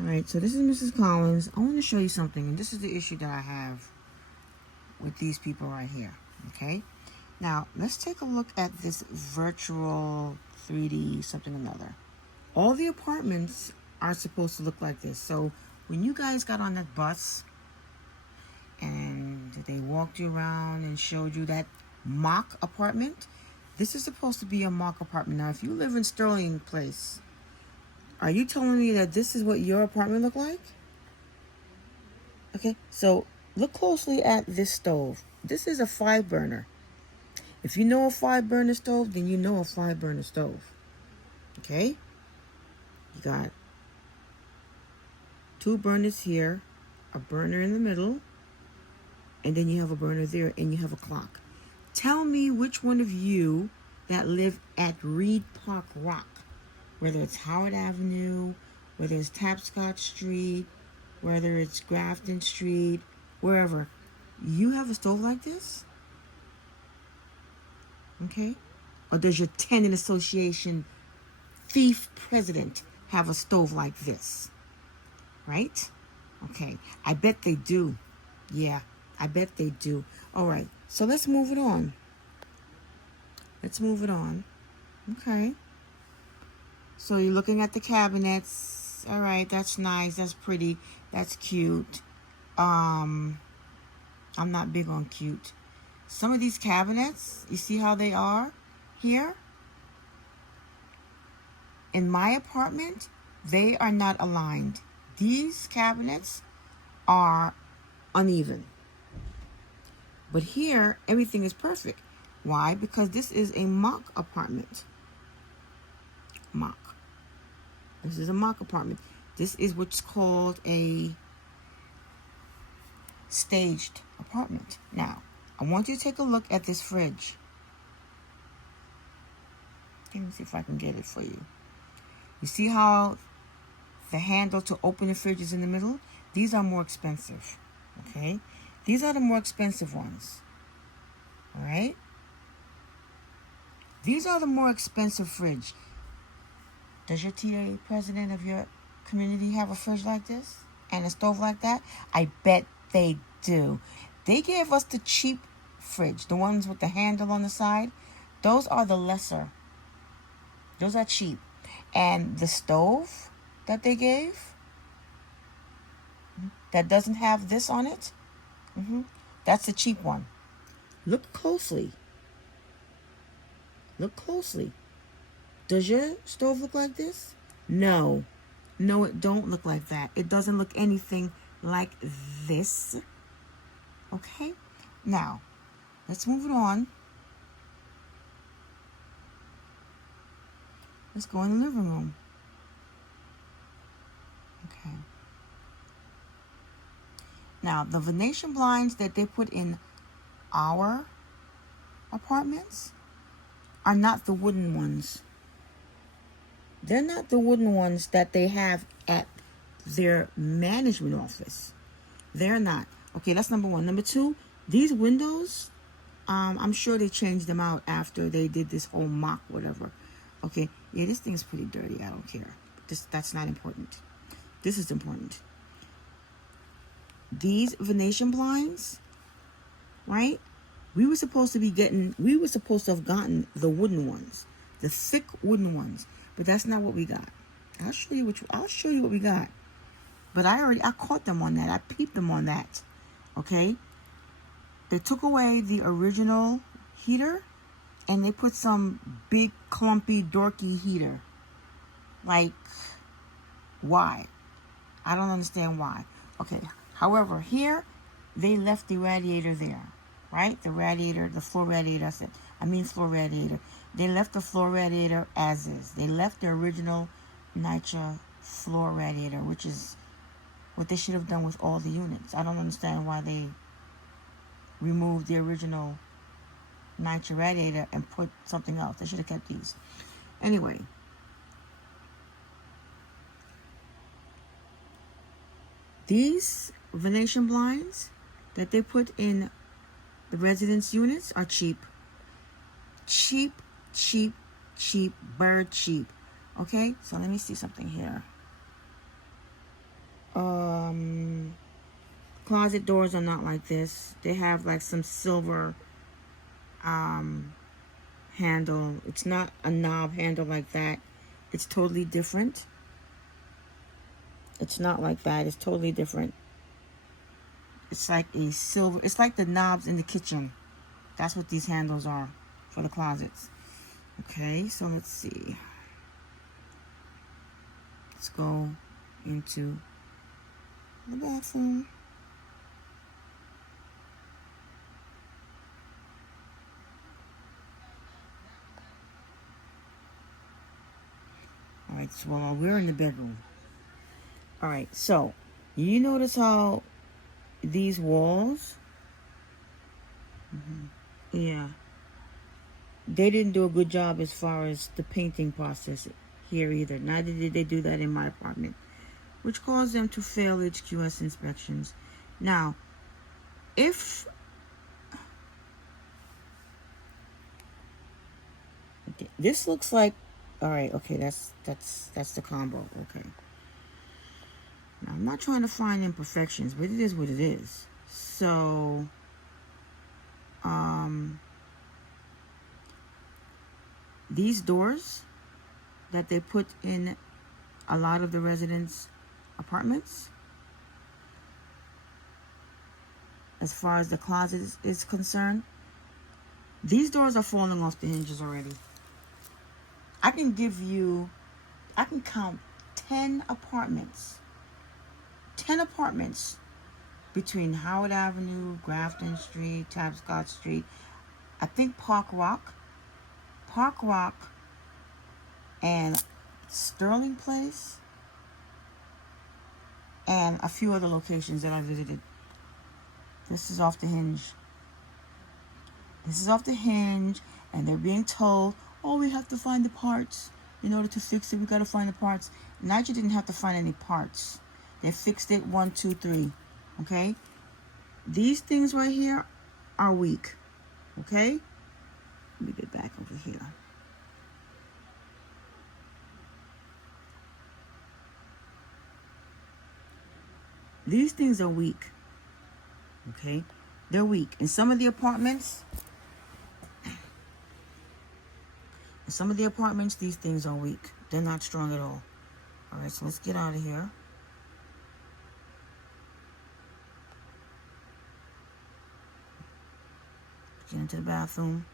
Alright, so this is Mrs. Collins. I want to show you something, and this is the issue that I have with these people right here. Okay? Now, let's take a look at this virtual 3D something or another. All the apartments are supposed to look like this. So, when you guys got on that bus and they walked you around and showed you that mock apartment, this is supposed to be a mock apartment. Now, if you live in Sterling Place, are you telling me that this is what your apartment looked like? Okay, so look closely at this stove. This is a 5-burner. If you know a 5-burner stove, then you know a 5-burner stove. Okay? You got 2 burners here, a burner in the middle, and then you have a burner there, and you have a clock. Tell me which one of you that live at Reed Park Rock, whether it's Howard Avenue, whether it's Tapscott Street, whether it's Grafton Street, wherever, you have a stove like this? Okay? Or does your tenant association thief president have a stove like this? Right? Okay. I bet they do. Yeah, I bet they do. All right. So let's move it on. Let's move it on. Okay. So you're looking at the cabinets. All right, that's nice. That's pretty. That's cute. I'm not big on cute. Some of these cabinets, you see how they are here? In my apartment, they are not aligned. These cabinets are uneven. But here, everything is perfect. Why? Because this is a mock apartment. Mock. This is a mock apartment. This is what's called a staged apartment. Now, I want you to take a look at this fridge. Let me see if I can get it for you. You see how the handle to open the fridge is in the middle? These are more expensive. Okay? These are the more expensive ones. All right? These are the more expensive fridge. Does your TA president of your community have a fridge like this? And a stove like that? I bet they do. They gave us the cheap fridge, the ones with the handle on the side. Those are the lesser. Those are cheap. And the stove that they gave, that doesn't have this on it, that's the cheap one. Look closely. Look closely. Does your stove look like this? No. No, it don't look like that. It doesn't look anything like this. Okay? Now, let's move it on. Let's go in the living room. Okay. Now, the Venetian blinds that they put in our apartments are not the wooden ones. They're not the wooden ones that they have at their management office. They're not. Okay, that's number one. Number two, these windows, I'm sure they changed them out after they did this whole mock whatever. Okay, yeah, this thing is pretty dirty. I don't care. That's not important. This is important. These Venetian blinds, right? We were supposed to have gotten the wooden ones, the thick wooden ones, but that's not what we got. I'll show you what we got. But I caught them on that. I peeped them on that. Okay? They took away the original heater and they put some big clumpy dorky heater. Like, why? I don't understand why. Okay. However, here they left the radiator there. Right? The radiator, the floor radiator, floor radiator. They left the floor radiator as is. They left the original Nycha floor radiator, which is what they should have done with all the units. I don't understand why they removed the original Nycha radiator and put something else. They should have kept these. Anyway. These Venetian blinds that they put in the residence units are cheap. Cheap, cheap, cheap, bird cheap. Okay, so let me see something here. closet doors are not like this. They have like some silver handle. It's not a knob handle like that. It's totally different. It's not like that. It's totally different. It's like a silver. It's like the knobs in the kitchen. That's what these handles are for the closets. Okay, so let's see. Let's go into the bathroom. All right, so we're in the bedroom. All right, so you notice how these walls, yeah, they didn't do a good job as far as the painting process here either. Neither did they do that in my apartment, which caused them to fail HQS inspections. Now, if okay, this looks like, all right, okay, that's the combo. Okay. Now, I'm not trying to find imperfections, but it is what it is. So, these doors that they put in a lot of the residents' apartments, as far as the closet is concerned, these doors are falling off the hinges already. I can count 10 apartments between Howard Avenue, Grafton Street, Tapscott Street, I think Park Rock, and Sterling Place, and a few other locations that I visited. This is off the hinge. And they're being told, oh, we have to find the parts. In order to fix it, we got to find the parts. Nycha didn't have to find any parts. They fixed it 1, 2, 3. Okay? These things right here are weak. Okay? Let me get back over here. These things are weak. Okay? They're weak. In some of the apartments, these things are weak. They're not strong at all. All right, so let's get out of here. Get into the bathroom.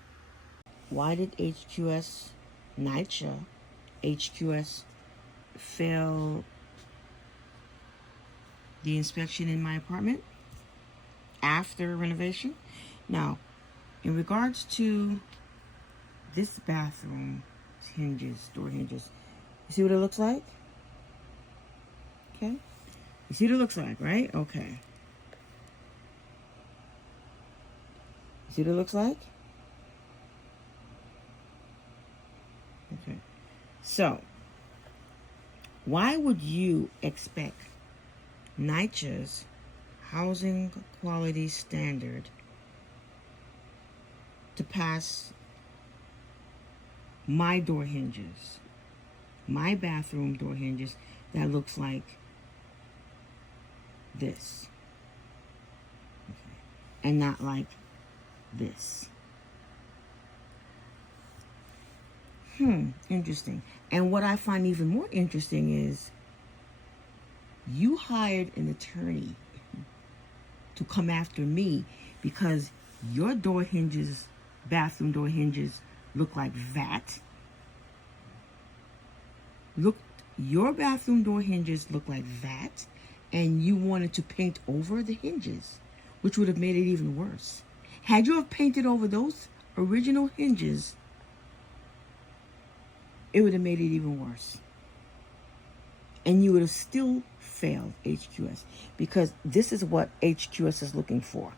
Why did Nycha, HQS, fail the inspection in my apartment after renovation? Now, in regards to this bathroom door hinges, you see what it looks like? Okay. You see what it looks like, right? Okay. You see what it looks like? Okay. So, why would you expect Nycha's housing quality standard to pass my door hinges, my bathroom door hinges that looks like this, okay, and not like this? Interesting. And what I find even more interesting is you hired an attorney to come after me because your door hinges, bathroom door hinges, look like that. Your bathroom door hinges look like that, and you wanted to paint over the hinges, which would have made it even worse. Had you have painted over those original hinges, it would have made it even worse. And you would have still failed HQS, because this is what HQS is looking for.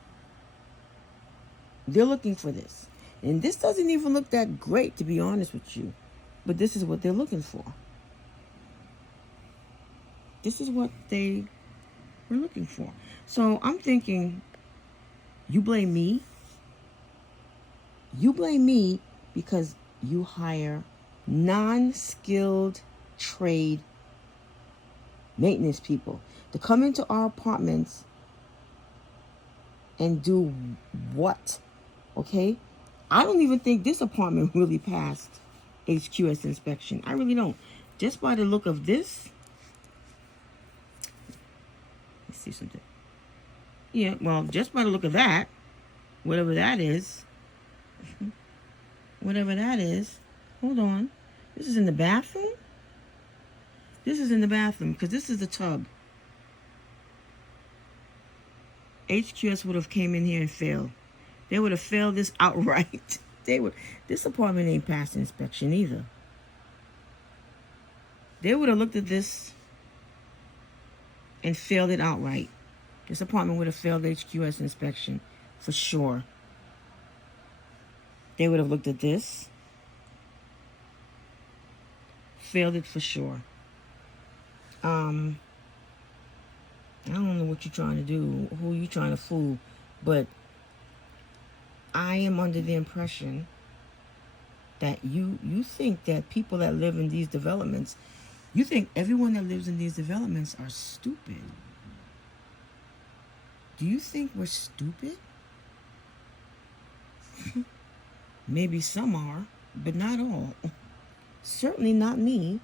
They're looking for this. And this doesn't even look that great, to be honest with you. But this is what they're looking for. This is what they were looking for. So I'm thinking, you blame me. You blame me because you hire non-skilled trade maintenance people to come into our apartments and do what? Okay? I don't even think this apartment really passed HQS inspection. I really don't. Just by the look of this. Let's see something. Yeah, well, just by the look of that, whatever that is, whatever that is, hold on. This is in the bathroom? This is in the bathroom because this is the tub. HQS would have came in here and failed. They would have failed this outright. This apartment ain't passed inspection either. They would have looked at this and failed it outright. This apartment would have failed HQS inspection for sure. They would have looked at this, failed it for sure. I don't know what you're trying to do, who you trying to fool, but I am under the impression that you think that people that live in these developments, you think everyone that lives in these developments are stupid. Do you think we're stupid? Maybe some are, but not all. Certainly not me.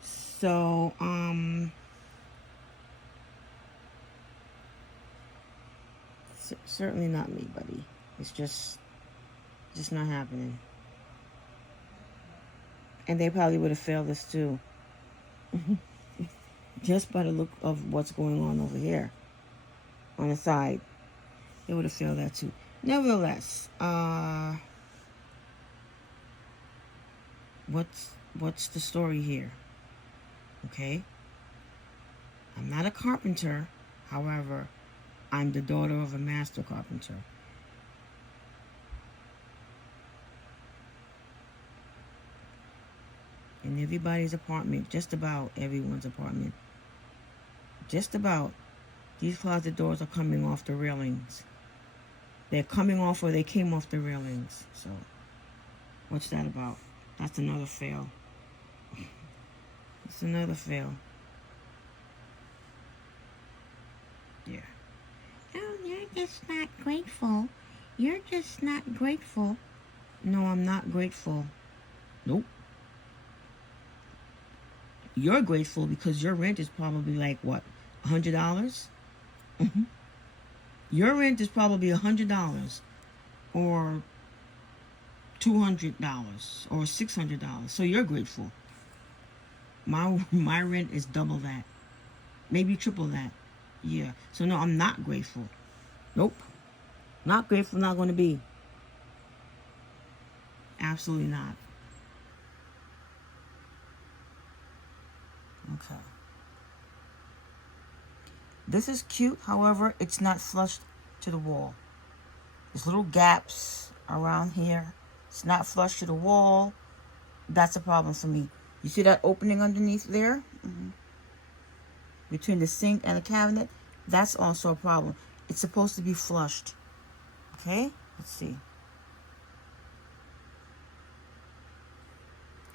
So, certainly not me, buddy. It's just not happening. And they probably would have failed this too. Just by the look of what's going on over here on the side. They would have failed that too. Nevertheless, what's the story here? Okay? I'm not a carpenter. However, I'm the daughter of a master carpenter. In everybody's apartment, just about everyone's apartment, just about, these closet doors are coming off the railings. They're coming off or they came off the railings. So, what's that about? That's another fail. It's another fail. Yeah. Oh, you're just not grateful. You're just not grateful. No, I'm not grateful. Nope. You're grateful because your rent is probably like, what, $100? Mm-hmm. Your rent is probably $100 or $200 or $600. So you're grateful. My rent is double that. Maybe triple that. Yeah. So no, I'm not grateful. Nope. Not grateful, not going to be. Absolutely not. Okay. This is cute, however, it's not flush to the wall. There's little gaps around here. It's not flush to the wall. That's a problem for me. You see that opening underneath there? Mm-hmm. Between the sink and the cabinet? That's also a problem. It's supposed to be flushed. Okay? Let's see.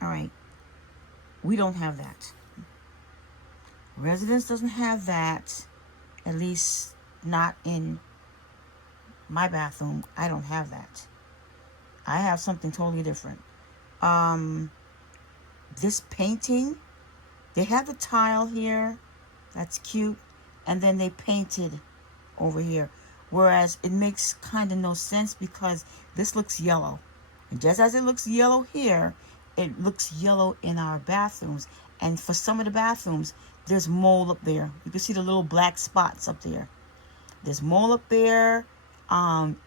Alright. We don't have that. Residence doesn't have that. At least not in my bathroom. I don't have that. I have something totally different. This painting, they have the tile here. That's cute. And then they painted over here. Whereas it makes kind of no sense because this looks yellow. And just as it looks yellow here, it looks yellow in our bathrooms. And for some of the bathrooms, there's mold up there. You can see the little black spots up there. There's mold up there.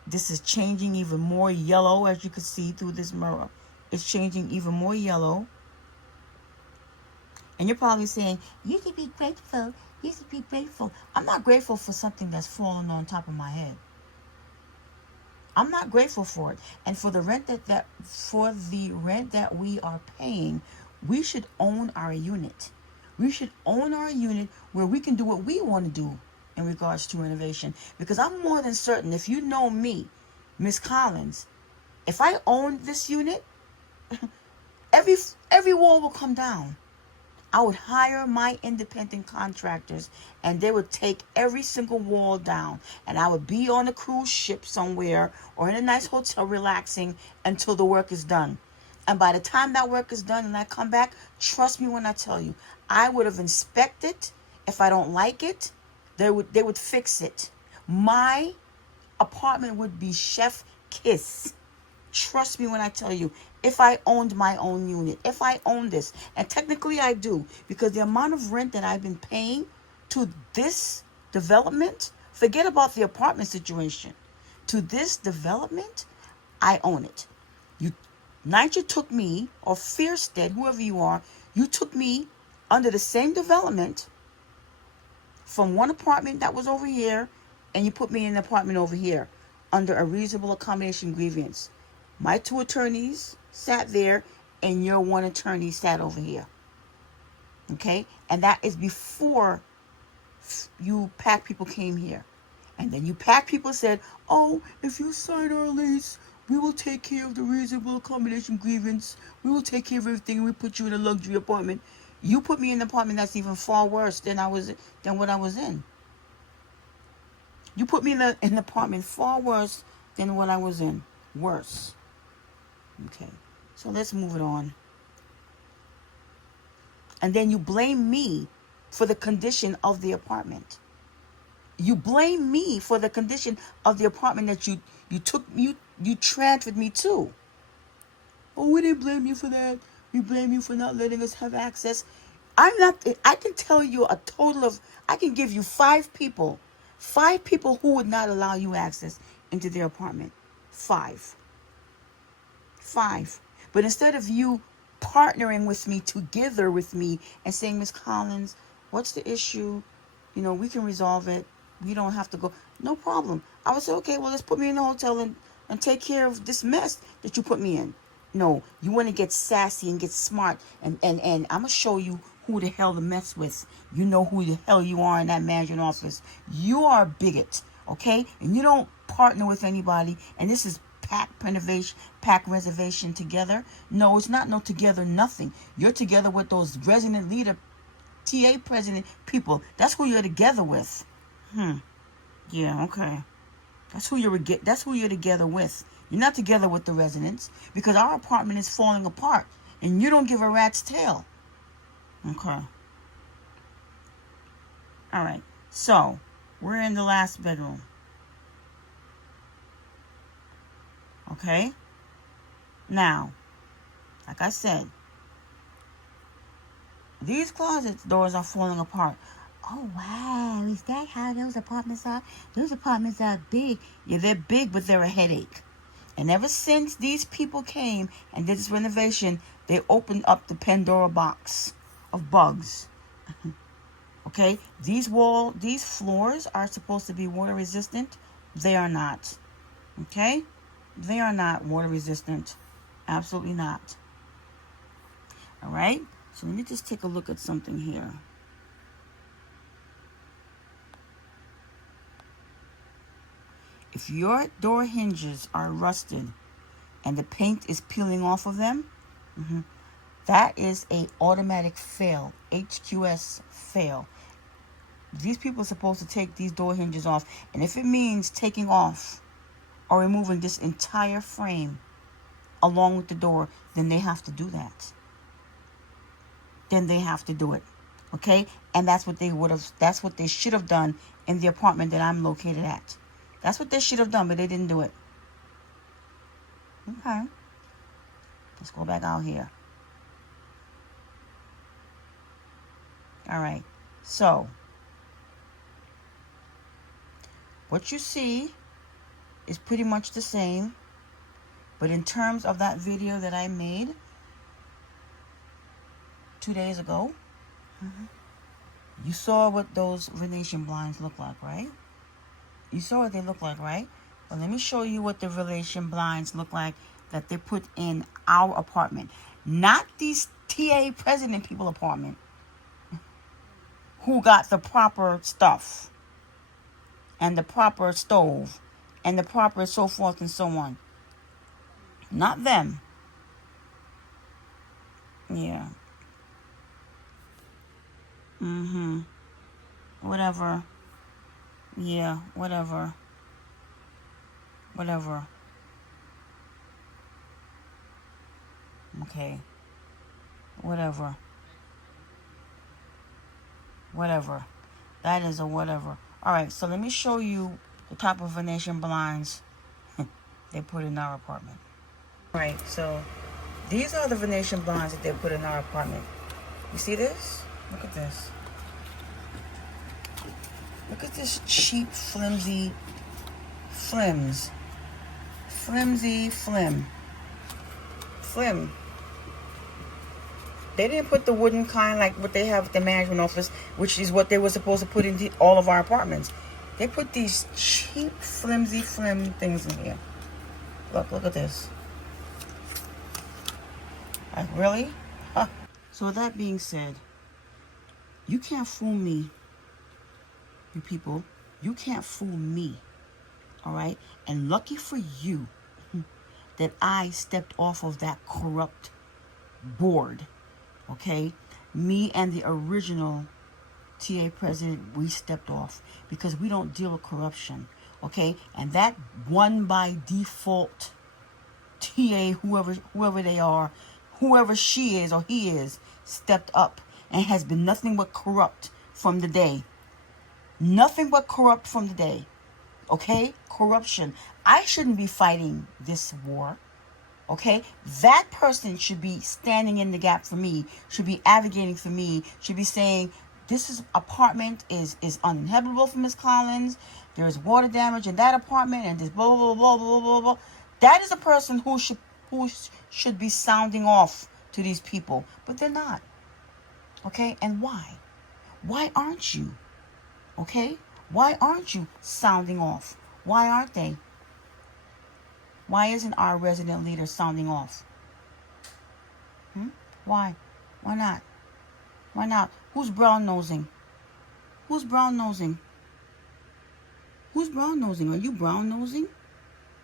This is changing even more yellow, as you can see through this mirror. It's changing even more yellow. And you're probably saying, you should be grateful. You should be grateful. I'm not grateful for something that's falling on top of my head. I'm not grateful for it. And for the rent that we are paying, we should own our unit. We should own our unit where we can do what we want to do in regards to renovation. Because I'm more than certain, if you know me, Miss Collins, if I own this unit, every wall will come down. I would hire my independent contractors, and they would take every single wall down. And I would be on a cruise ship somewhere or in a nice hotel relaxing until the work is done. And by the time that work is done and I come back, trust me when I tell you, I would have inspected. If I don't like it, they would fix it. My apartment would be chef kiss. Trust me when I tell you, if I owned my own unit, if I owned this, and technically I do, because the amount of rent that I've been paying to this development, forget about the apartment situation, to this development, I own it. You, Nycha took me, or Fairstead, whoever you are, you took me under the same development from one apartment that was over here, and you put me in an apartment over here under a reasonable accommodation grievance. My 2 attorneys sat there, and your 1 attorney sat over here. Okay? And that is before you Pact people came here. And then you Pact people said, oh, if you sign our lease, we will take care of the reasonable accommodation grievance. We will take care of everything, and we put you in a luxury apartment. You put me in an apartment that's even far worse than what I was in. You put me in an apartment far worse than what I was in. Worse. Okay, so let's move it on. And then you blame me for the condition of the apartment. You blame me for the condition of the apartment that you transferred me to. Oh, we didn't blame you for that. We blame you for not letting us have access. I can tell you a total of, I can give you 5 people who would not allow you access into their apartment. 5. But instead of you partnering with me, together with me, and saying, Miss Collins, what's the issue? We can resolve it. We don't have to go. No problem. I would say, okay, well, let's put me in a hotel and take care of this mess that you put me in. No, you want to get sassy and get smart. And I'm going to show you who the hell to mess with. You know who the hell you are in that management office. You are a bigot, okay? And you don't partner with anybody. And this is Pact reservation together. No, it's not no together nothing. You're together with those resident leader, TA president people. That's who you're together with. Yeah, okay. That's who you're together with. You're not together with the residents, because our apartment is falling apart and you don't give a rat's tail. Okay. All right. So, we're in the last bedroom. Okay? Now, like I said, these closet doors are falling apart. Oh, wow. Is that how those apartments are? Those apartments are big. Yeah, they're big, but they're a headache. And ever since these people came and did this renovation, they opened up the Pandora box of bugs. Okay? These floors are supposed to be water resistant. They are not. Okay? They are not water resistant. Absolutely not. All right? So let me just take a look at something here. If your door hinges are rusted and the paint is peeling off of them, that is a automatic fail. HQS fail. These people are supposed to take these door hinges off. And if it means taking off or removing this entire frame along with the door, then they have to do that. Then they have to do it. Okay? And that's what they should have done in the apartment that I'm located at. That's what they should have done, but they didn't do it. Okay. Let's go back out here. All right. So, what you see is pretty much the same. But in terms of that video that I made 2 days ago, you saw what those Venetian blinds look like, right? You saw what they look like, right? Well, let me show you what the Venetian blinds look like that they put in our apartment. Not these TA president people apartment who got the proper stuff and the proper stove and the proper so forth and so on. Not them. Yeah. Whatever. Yeah, whatever. Whatever. Okay. Whatever. Whatever. That is a whatever. Alright, so let me show you the type of Venetian blinds they put in our apartment. Alright, so these are the Venetian blinds that they put in our apartment. You see this? Look at this. Look at this cheap, flimsy flims. Flimsy flim. Flim. They didn't put the wooden kind like what they have at the management office, which is what they were supposed to put in all of our apartments. They put these cheap, flimsy flim things in here. Look at this. Like, really? Huh. So with that being said, you can't fool me, you people. You can't fool me, all right? And lucky for you that I stepped off of that corrupt board, okay? Me and the original TA president, we stepped off because we don't deal with corruption, okay? And that one by default TA, whoever they are, whoever she is or he is, stepped up and has been nothing but corrupt from the day. Nothing but corrupt from the day. Okay? Corruption. I shouldn't be fighting this war. Okay? That person should be standing in the gap for me, should be advocating for me, should be saying, this apartment is uninhabitable for Miss Collins. There's water damage in that apartment and this blah, blah, blah, blah, blah, blah. That is a person who should be sounding off to these people. But they're not. Okay? And why? Why aren't you? Okay? Why aren't you sounding off? Why aren't they? Why isn't our resident leader sounding off? Why? Why not? Why not? Who's brown nosing? Who's brown nosing? Who's brown nosing? Are you brown nosing?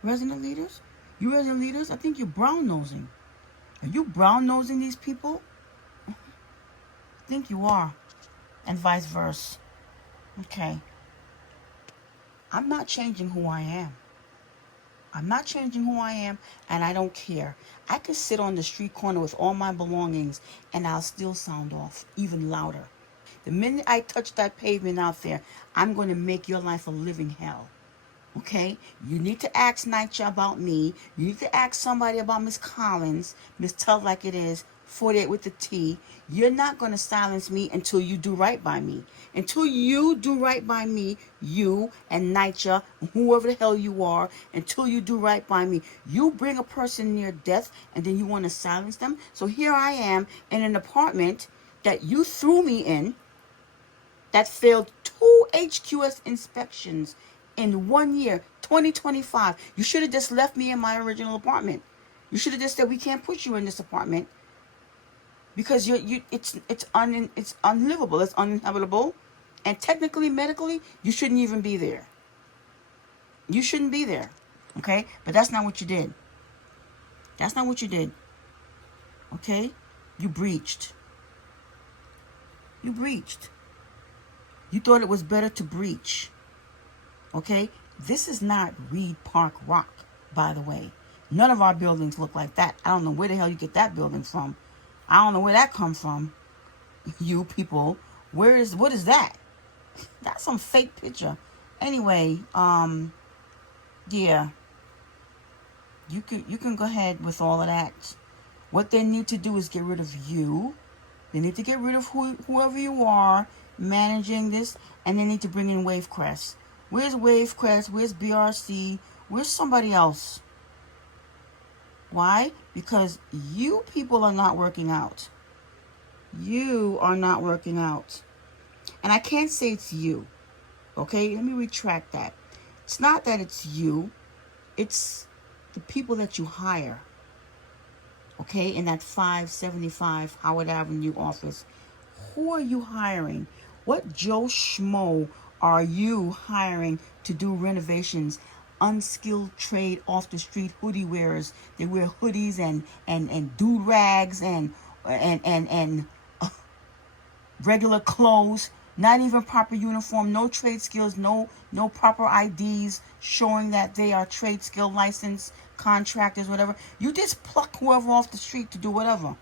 Resident leaders? You resident leaders? I think you're brown nosing. Are you brown nosing these people? I think you are. And vice versa. Okay. I'm not changing who I am. I'm not changing who I am, and I don't care. I could sit on the street corner with all my belongings, and I'll still sound off, even louder. The minute I touch that pavement out there, I'm going to make your life a living hell. Okay? You need to ask Nycha about me. You need to ask somebody about Miss Collins. Miss Tell Like It Is, 48 with the T. You're not going to silence me until you do right by me. Until you do right by me, you and Nycha, whoever the hell you are, until you do right by me. You bring a person near death and then you want to silence them. So here I am in an apartment that you threw me in that failed 2 HQS inspections in 1 year, 2025. You should have just left me in my original apartment. You should have just said, we can't put you in this apartment because it's unlivable, it's uninhabitable, and technically, medically, you shouldn't even be there. You shouldn't be there, okay? But that's not what you did. That's not what you did, okay? You breached. You breached. You thought it was better to breach. Okay? This is not Reed Park Rock, by the way. None of our buildings look like that. I don't know where the hell you get that building from. I don't know where that come from. You people. What is that? That's some fake picture. Anyway, yeah. You can go ahead with all of that. What they need to do is get rid of you. They need to get rid of whoever you are managing this, and they need to bring in Wavecrest. Where's Wavecrest? Where's BRC? Where's somebody else? Why? Because you people are not working out. You are not working out. And I can't say it's you. Okay? Let me retract that. It's not that it's you. It's the people that you hire. Okay? In that 575 Howard Avenue office. Who are you hiring? What Joe Schmo are you hiring to do renovations? Unskilled trade, off the street hoodie wearers. They wear hoodies and do rags and regular clothes, not even proper uniform, no trade skills, no proper IDs showing that they are trade skill licensed contractors, whatever. You just pluck whoever off the street to do whatever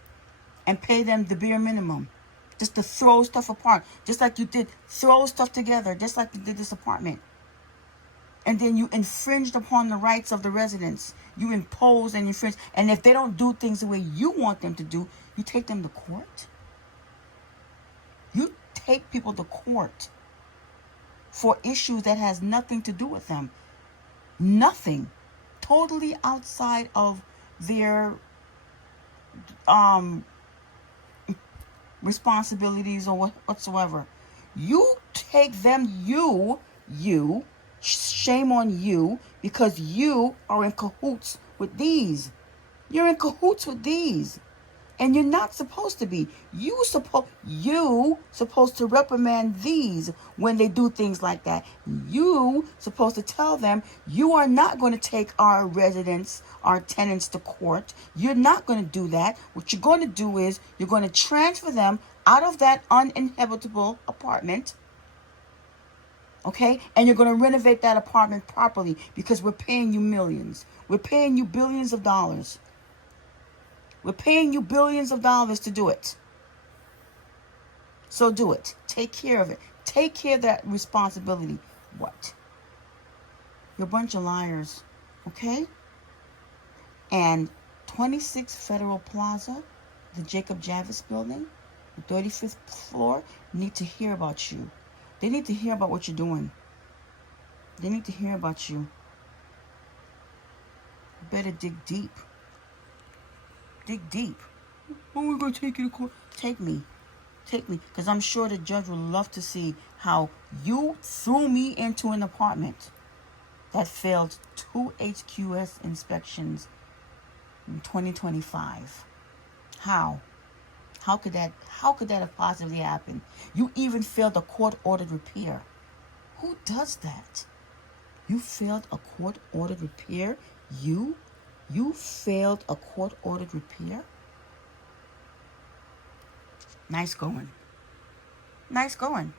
and pay them the bare minimum. Just to throw stuff apart. Just like you did, throw stuff together, just like you did this apartment. And then you infringed upon the rights of the residents. You impose and infringe. And if they don't do things the way you want them to do, you take them to court. You take people to court for issues that has nothing to do with them. Nothing. Totally outside of their responsibilities or whatsoever. You take them, shame on you, because you are in cahoots with these. You're in cahoots with these. And you're not supposed to be. You supposed to reprimand these when they do things like that. You supposed to tell them, you are not going to take our residents, our tenants to court. You're not going to do that. What you're going to do is you're going to transfer them out of that uninhabitable apartment. Okay? And you're going to renovate that apartment properly, because we're paying you millions. We're paying you billions of dollars. We're paying you billions of dollars to do it. So do it. Take care of it. Take care of that responsibility. What? You're a bunch of liars. Okay? And 26 Federal Plaza, the Jacob Javits building, the 35th floor, need to hear about you. They need to hear about what you're doing. They need to hear about you. You better dig deep. Dig deep. Oh, we're going to take you to court. Take me. Take me. Because I'm sure the judge would love to see how you threw me into an apartment that failed 2 HQS inspections in 2025. How? How could that have possibly happened? You even failed a court-ordered repair. Who does that? You failed a court-ordered repair? You failed a court-ordered repair? Nice going. Nice going.